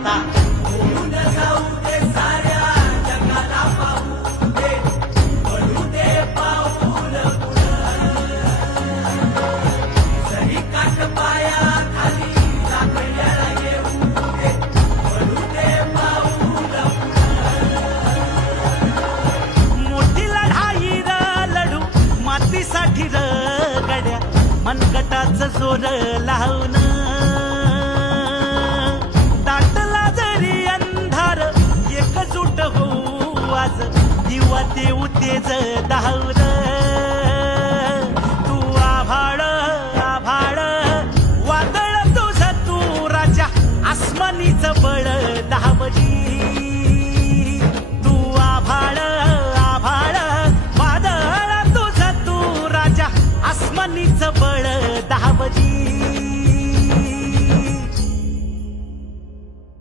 आता होऊन जाऊ दे साऱ्या जगाला पाहू दे पडू दे पाऊल जरी काट पाया खाली लाकड्याला येऊ दे पडू दे पाऊल मोठी लढाई र लढू मातीसाठी र गड्या मनगटाचं जोर लावून दाटला जरी अंधार एकजूट होऊ आज दिवा देऊ तेज दावर तू आभाळ आभाळ वादळ तुझ तू राजा आसमानीच बळ दावली